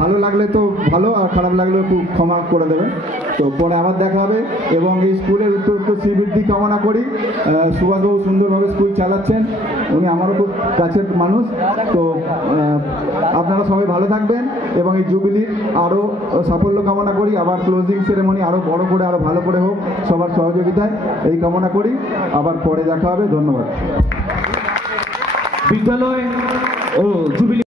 ভালো লাগলে তো ভালো, আর খারাপ লাগলেও খুব ক্ষমা করে দেবেন। তো পরে আবার দেখা হবে, এবং এই স্কুলের উত্তর শ্রীবৃদ্ধি কামনা করি। সুভাষবাবু সুন্দরভাবে স্কুল চালাচ্ছেন, উনি আমারও খুব কাছের মানুষ। তো আপনারা সবাই ভালো থাকবেন, এবং এই জুবিলির আরও সাফল্য কামনা করি। আবার ক্লোজিং সেরেমনি আরও বড় করে, আরও ভালো করে হোক সবার সহযোগিতায়, এই কামনা করি। আবার পরে দেখা হবে, ধন্যবাদ। বিদ্যালয় ও জুবিলি